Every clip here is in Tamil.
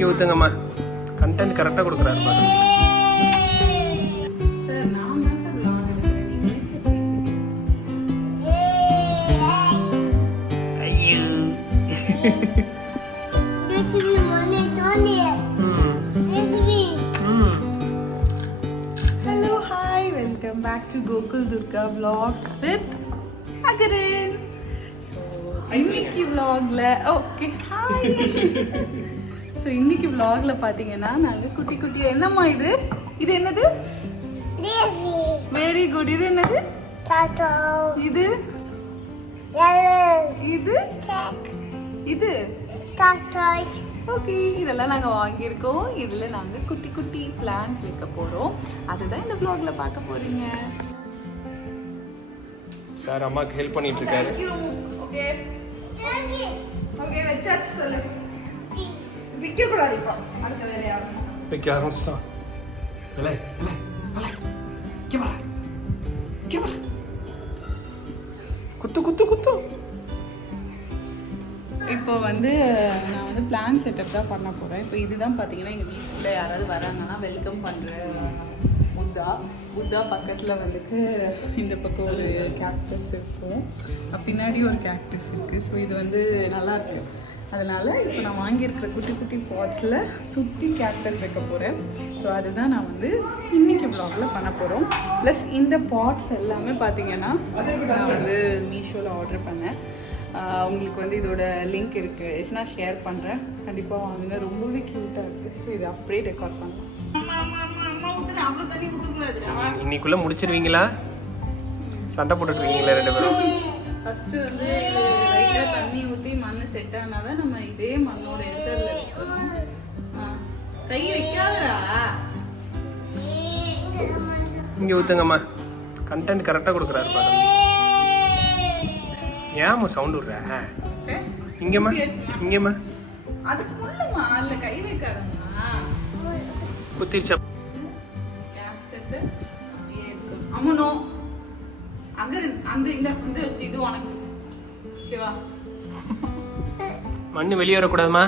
இங்கே ஊற்றுங்கம்மா. கண்டென்ட் கரெக்டாக கொடுக்குறாரு பாருங்க. ஐயோ Hello, hi, welcome back to Gokul Durga Vlogs with Agarin. So, இன்னைக்கு vlogல okay, hi. So, இன்னைக்கு vlogல பாத்தீங்கன்னா நாங்க குட்டி குட்டி என்னம்மா இது? இது என்னது? Baby. Very good. இது என்னது? Tato. இது? Yellow. இது? Cake. இது? Tato. ஓகே, இதெல்லாம் நாங்கள் வாங்கியிருக்கோம். இதில் நாங்கள் குட்டி குட்டி பிளான்ஸ் வைக்க போகிறோம். அதுதான் இந்த vlogல பார்க்க போறீங்க. சார் அம்மாக்கு ஹெல்ப் பண்ணிட்டு இருக்காரு. ஓகே ஓகே, வச்சாச்சு. சொல்லு, விற்க கூடாது. இப்போ அடுத்த வேலையா வைக்க ஆரம்பிச்சிட்டான். இல்லை இல்லை கேமரா கேமரா குத்து குத்து குத்து. இப்போ வந்து நான் வந்து பிளான் செட்டப் தான் பண்ண போகிறேன். இப்போ இதுதான் பார்த்தீங்கன்னா எங்கள் வீட்டில் யாராவது வராங்கன்னா வெல்கம் பண்ணுற புத்தா பக்கத்தில் வந்துட்டு இந்த பக்கம் ஒரு கேக்டஸ் இருக்கும், பின்னாடி ஒரு கேக்டஸ் இருக்குது. ஸோ இது வந்து நல்லாயிருக்கு. அதனால் இப்போ நான் வாங்கியிருக்கிற குட்டி குட்டி பாட்ஸில் சுற்றி கேக்டஸ் வைக்க போகிறேன். ஸோ அதுதான் நான் வந்து இன்றைக்கி vlogல பண்ண போகிறோம். ப்ளஸ் இந்த பாட்ஸ் எல்லாமே பார்த்தீங்கன்னா நான் வந்து மீஷோவில் ஆர்டர் பண்ணேன். உங்களுக்கு வந்து இதோட லிங்க் இருக்குது, நான் ஷேர் பண்ணுறேன். கண்டிப்பாக வாங்குங்க, ரொம்பவே க்யூட்டாக இருக்குது. ஸோ இதை அப்படியே ரெக்கார்ட் பண்ணலாம். இன்னைக்குள்ள முடிச்சிருவீங்களா? சண்டை போட்டுட்டு இருக்கீங்களா ரெண்டு பேரும்? ஃபஸ்ட்டு வந்து லைட்டாக தண்ணி ஊற்றி மண் செட் ஆனால் தான் நம்ம இதே மண்ணோட இடத்துல வைக்கணும். கை வைக்காதரா. இங்கே ஊற்றுங்கம்மா. கண்டென்ட் கரெக்டாக கொடுக்குறாரு பாருங்க. ஏம்மா சவுண்ட் விடுற? இங்கேம்மா இங்கேம்மா. அதுக்குள்ளமா இல்லை, கை வைக்காதம்மா. குத்திருச்சா? கேக்டஸ் அப்படியே இருக்கு. அம்மனோ அகரன் அந்த இந்த இது வச்சு இது உனக்கு ஓகேவா? மண்ணு வெளியே வரக்கூடாதுமா.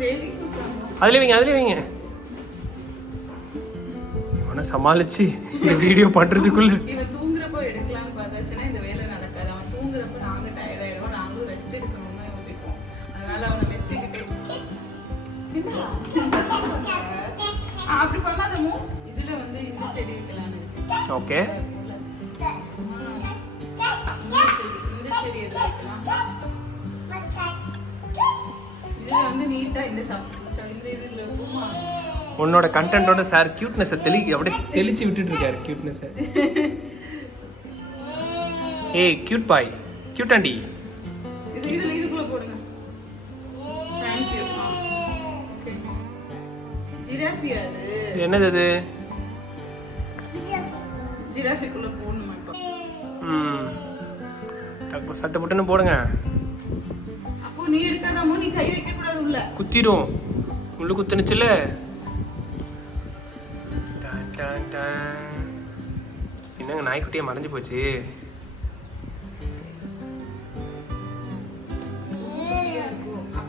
வெரி அதுல வைங்க அதுல வைங்க. அவனை சமாளிச்சு இந்த வீடியோ பண்றதுக்குள்ள இவன் தூங்குறப்போ எடுக்கலாம்னு பார்த்தாச்சுன்னா இந்த வேலை நடக்காது. அவன் தூங்குறப்போ நாங்க டயர்ட் ஆயிடுவோம், நாங்களும் ரெஸ்ட் எடுக்கணும்னு தான் யோசிப்போம். அதனால அவனை வச்சுக்கிட்டே அப்படி பண்ணாதமோ. இதுல வந்து இந்த செடி வைக்கலான்னு இருக்கு. ஓகே, இந்த செடி எது வைக்கலாம்? இதுல வந்து நீட்டா இந்த இந்த இதுல பூமா. உன்னோட கண்டென்ட்டோட சார் கியூட்னஸை அப்படியே தெளிச்சு விட்டுட்டு இருக்காரு. கியூட்னஸை ஏய் கியூட் பாய், கியூட் ஆண்டி. இதுக்குள்ள போடுங்க. Thank you. ஓகே, ஜிராஃபியா அது? என்னது அது? ஜிராஃபிக்குள்ள போடணும் மட்டும். சட்டை போட்டுன்னு போடுங்க. அப்போ நீ எடுக்காதாமோ, நீ கை வைக்க கூடாது. உள்ள குத்திரும். உள்ள குத்துனுச்சுல. என்னங்க நாய்க்குட்டியே மறைஞ்சு போச்சு.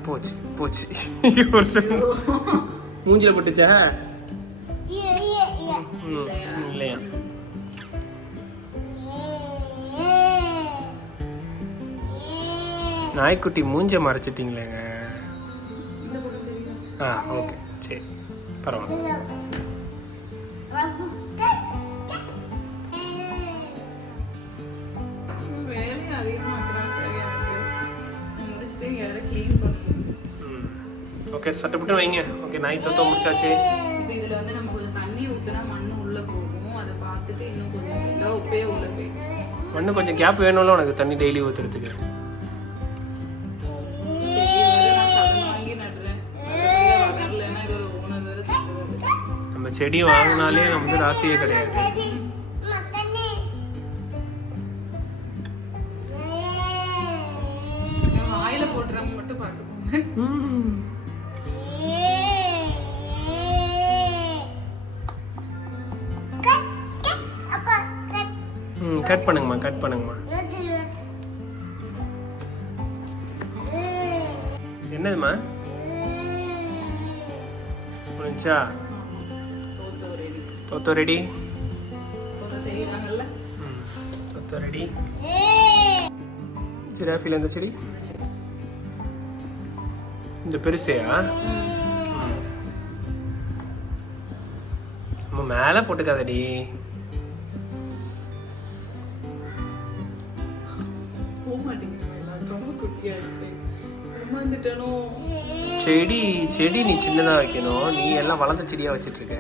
போச்சு போச்சு. மூஞ்சில போட்டுச்சா? இல்லையா? நாய்க்குட்டி மூஞ்ச மறைச்சிட்டீங்களேங்க. ஓகே சரி பரவாயில்ல. வேலையும் அதிகமாக சரியா இருக்கு. முடிச்சுட்டு எல்லாம் க்ளீன் பண்ணணும். ஓகே சட்டை போட்டு வைங்க. ஓகே நாய் தத்துவம் முடிச்சாச்சு. இப்போ இதில் வந்து நம்ம கொஞ்சம் தண்ணி ஊற்றினா மண் உள்ளே போகும். அதை பார்த்துட்டு இன்னும் கொஞ்சம் சேர்ந்தா உப்பே உள்ளே போயிடுச்சு. மண்ணு கொஞ்சம் கேப் வேணும்ல உனக்கு தண்ணி டெய்லி ஊற்றுறதுக்கு. நம்ம செடி வாங்கினாலே நமக்கு ராசியே கிடையாது. வாயில போட்டுறாம மட்டும் பார்த்துக்கோங்க. கட் பண்ணுங்கம்மா, கட் பண்ணுங்கம்மா. என்னதுமா முடிஞ்சா தோத்தோ ரெடி. தொத்தோ ரெடி தோத்தோ செய்யறாங்கல்ல. தொத்தோ ரெடி. ஜிராஃபில எந்த செடி? இந்த பெருசையா? நம்ம மேலே போட்டுக்காதடி. போக மாட்டேங்குது, ரொம்ப குட்டியாச்சு. வந்துட்டனோ. செடி செடி நீ சின்னதா வைக்கணும், நீ எல்லாம் வளர்ந்த செடியா வச்சிட்டு இருக்க.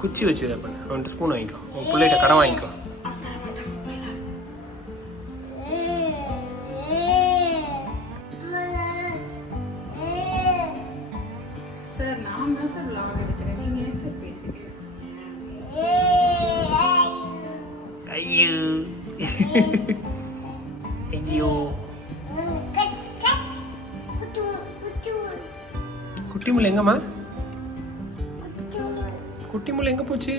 குச்சி வச்சு இதை பண்ணு. அவன்கிட்ட ஸ்பூன் வாங்கிக்கோ, உன் பிள்ளைகிட்ட கடன் வாங்கிக்கோ. சார் நான் தான் சார் vlog எடுக்கிறேன், நீங்க ஏன் சார் பேசுறீங்க? ஐயோ ஐயோ. குட்டி முள்ளு எங்கம்மா? குட்டி முள்ளு எங்க போச்சு?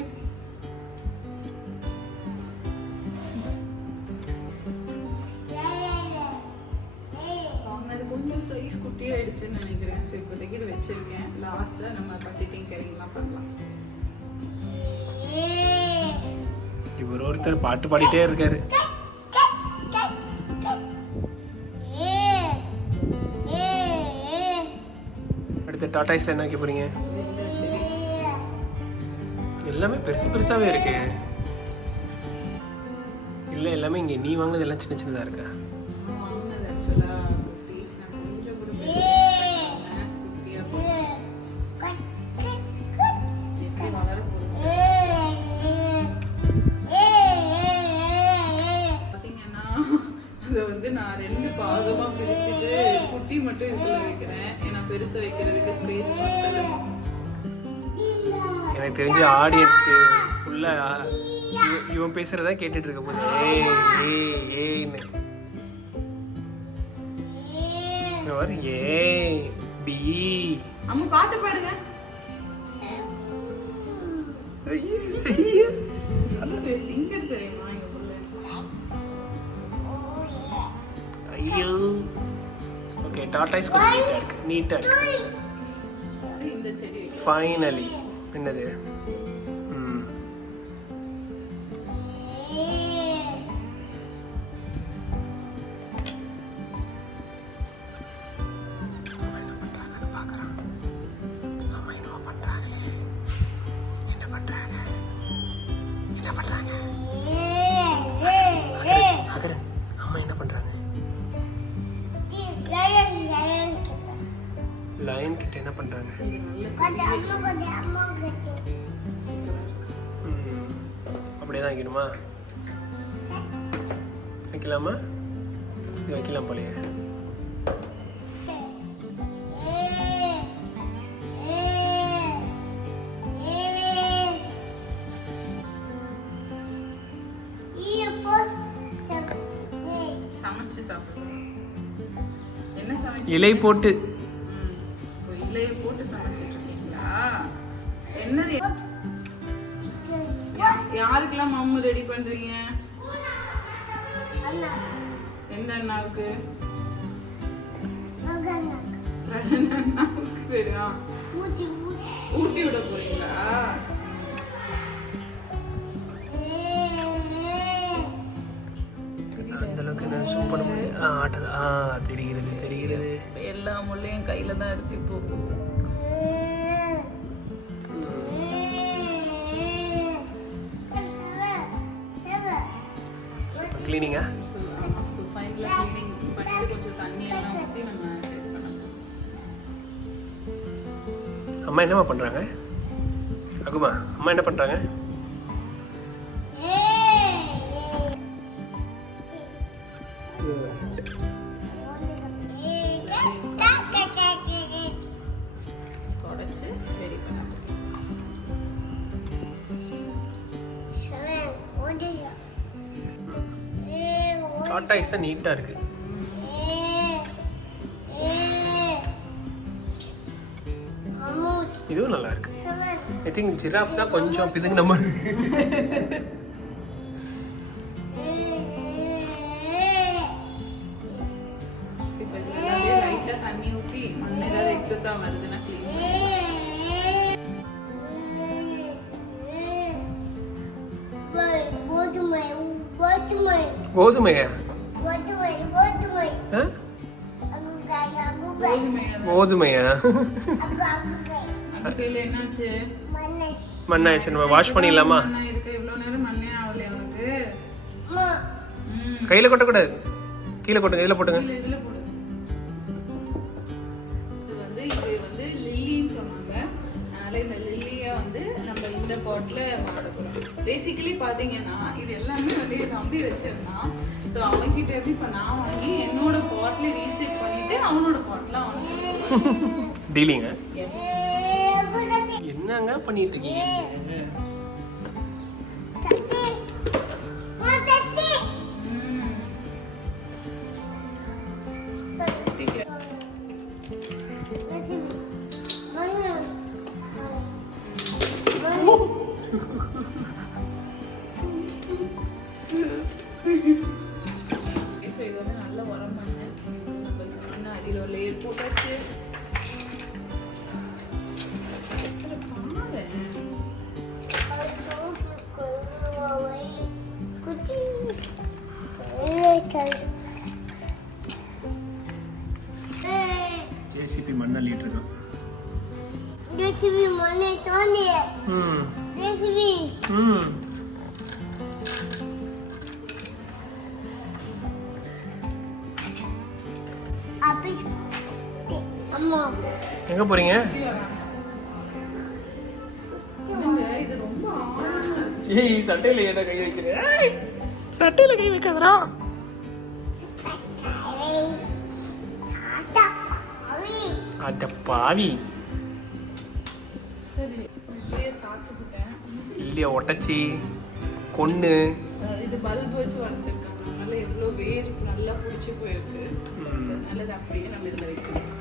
வாங்கினது கொஞ்சம் சைஸ் குட்டியாயிடுச்சுன்னு நினைக்கிறேன். ஸோ இப்போதைக்கு இதை வச்சிருக்கேன். லாஸ்ட்டாக நம்ம கட்டிங் கேரிங்லாம் பண்ணலாம். இவர் ஒருத்தர் பாட்டு பாடிட்டே இருக்காரு. அடுத்த டாடாய்ஸ்ல என்ன வைக்க போறீங்க? எல்லாமே பெருசு பெருசாவே இருக்கு. இல்ல எல்லாமே இங்க நீ வாங்கினது எல்லாம் சின்ன சின்னதா இருக்கா? வாங்கினது ஆக்சுவலாக குட்டி. நான் கொஞ்சம் கூட குட்டியாக போச்சு. எப்படி வளர போகுது பார்த்தீங்கன்னா, அதை வந்து நான் 2 பாகமாக பிரிச்சுட்டு குட்டி மட்டும் இதுக்குள்ள வைக்கிறேன். ஏன்னா பெருசு வைக்கிறதுக்கு ஸ்பேஸ் பத்தல. எனக்கு தெரிஞ்ச ஆடியன்ஸ்க்கு ஃபுல்லா இவன் பேசுறதா கேட்டுட்டு இருக்க போது ஏய் ஏய் ஏய்னு. இவர் ஏய் பி. அம்மா பாட்டு பாடுங்க. சிங்கர் தெரியுமா எங்க புள்ள? ஐயோ. ஓகே, டாடாய்ஸ் கொஞ்சம் நீட்டா இருக்கு, நீட்டா இருக்கு. இந்த செடி ஃபைனலி என்னது? லைன் கிட்ட என்ன பண்றாங்க? அப்படியே வைக்கணுமா? வைக்கலாமா? இது வைக்கலாம் போலயே. சமைச்சு சாப்பிடுவோம். என்ன சமைக்க? இலை போட்டு. இலையை போட்டு சமைச்சிட்டு இருக்கீங்களா? என்னது? யாருக்கெல்லாம் மாமு ரெடி பண்றீங்க? எந்த அண்ணாவுக்கு? அண்ணாவுக்கு பேரா? ஊட்டி விட போறீங்களா? அந்த அளவுக்கு நான் ஜூம் பண்ண முடியும். தெரிகிறது தெரிகிறது. எல்லா முள்ளையும் கையில தான் இருக்கு இப்போ. கிளீனிங்கா? ஃபைனலா கிளீனிங் பண்ணிட்டு கொஞ்சம் தண்ணி எல்லாம் ஊற்றி நம்ம செட் பண்ணணும். அம்மா என்னம்மா பண்றாங்க? அகுமா, அம்மா என்ன பண்றாங்க? தொடச்சு ரெடி பண்ணணும். டாடாய்ஸ் நீட்டா இருக்கு. இதுவும் நல்லா இருக்கு. ஐ திங்க் ஜிராஃப் தான் கொஞ்சம் பிதுங்கின மாதிரி இருக்கு. லைட்டா தண்ணி ஊத்தி மண் ஏதாவது எக்ஸஸா வருதுன்னா க்ளீன் கோதுமையா ஆ? கோதுமையா அந்த கையில என்னாச்சு மண்ணாயிடுச்சு நம்ம வாஷ் பண்ணிடலாமா மண்ணா இருக்கு இவ்வளவு நேரம் மண்ணே ஆகலையா உனக்கு கையில கொட்டக்கூடாது கீழே கொட்டுங்க இதுல போட்டுங்க இதுல போடு இது வந்து லில்லின்னு சொன்னாங்க அதனால இந்த லில்லியை வந்து நம்ம இந்த பாட்ல வாட போறோம் பேசிக்கலி பாத்தீங்கன்னா இது எல்லாமே வந்து என் தம்பி வச்சிருந்தான் ஸோ அவன்கிட்ட இருந்து இப்ப நான் வாங்கி என்னோட பாட்ல ரீசெட் பண்ணிட்டு அவனோட பாட்ல அவனுக்கு டீலிங்க எஸ் என்னங்க பண்ணிட்டு இருக்கீங்க ஸோ இது வந்து நல்ல உரம் மண்ணு நம்ம மண்ணு அடியில் ஒரு லேயர் போட்டாச்சு ஜேசிபி மண் அள்ளிட்டு இருக்கோம் எங்க போறீங்க இது ரொம்ப ஆழமா இருக்கு. ஏய் சட்டையில என்ன கை வைக்கிறேன் சட்டையில கை வைக்காதடா அட பாவி சரி இல்லையே சாச்சுக்கிட்டேன் இல்லையா ஒட்டச்சி கொன்னு இது பல்ப் வச்சு வளர்த்துருக்காங்க அதனால எவ்வளோ வேர் நல்லா பிடிச்சி போயிருக்கு So, அதனால இது அப்படியே நம்ம இதில் வைக்கணும்